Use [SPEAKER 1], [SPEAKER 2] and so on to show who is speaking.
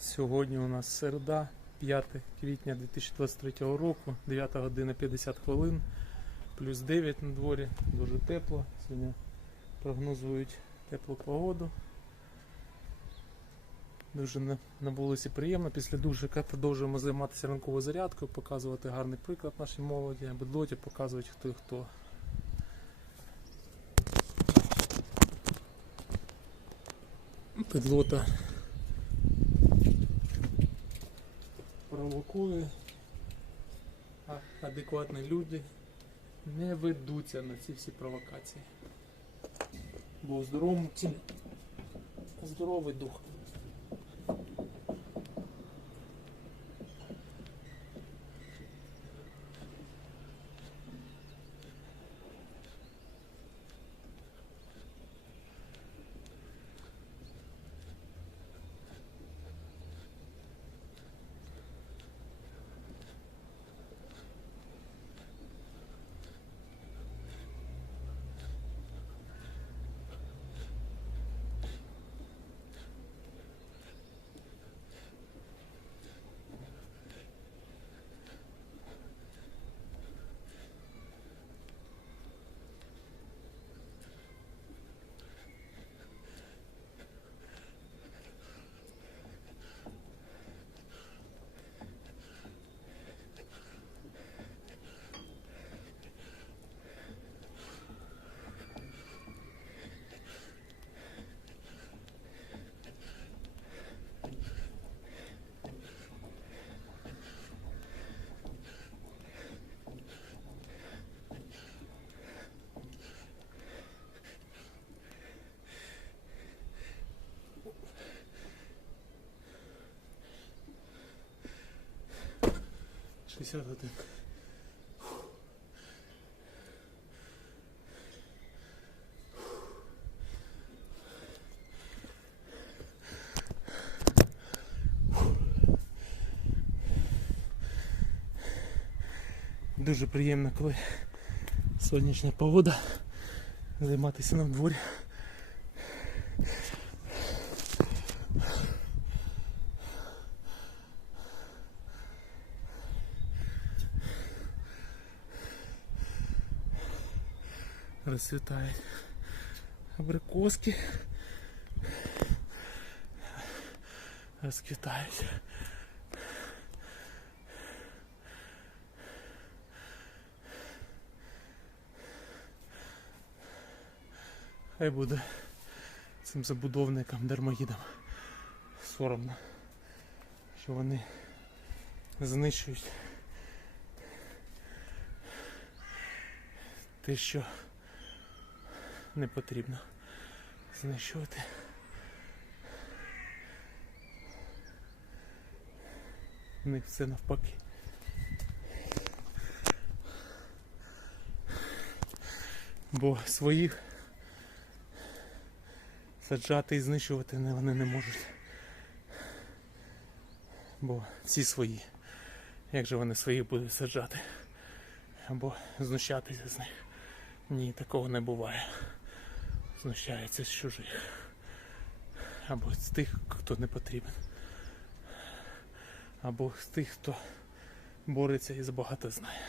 [SPEAKER 1] Сьогодні у нас середа, 5 квітня 2023 року, 9 година 50 хвилин, плюс 9 на дворі, дуже тепло. Сьогодні прогнозують теплу погоду. Дуже на, вулиці приємно. Після душика продовжуємо займатися ранковою зарядкою, показувати гарний приклад нашій молоді, бедлоті, показувати хто і хто. Бедлота провокує, а адекватні люди не ведуться на ці всі провокації. Бо в здоровому тілі здоровий дух. Шістдесят один. Дуже приємно, коли сонячна погода, займатися на дворі. Розцвітають абрикоски. Розквітають. Хай буде цим забудовникам дармоїдам соромно, що вони знищують те, що не потрібно знищувати. У них все навпаки. Бо своїх саджати і знищувати вони не можуть. Бо всі свої. Як же вони своїх будуть саджати? Або знущатися з них? Ні, такого не буває. Знущаються з чужих. Або з тих, хто не потрібен. Або з тих, хто бореться і забагато знає.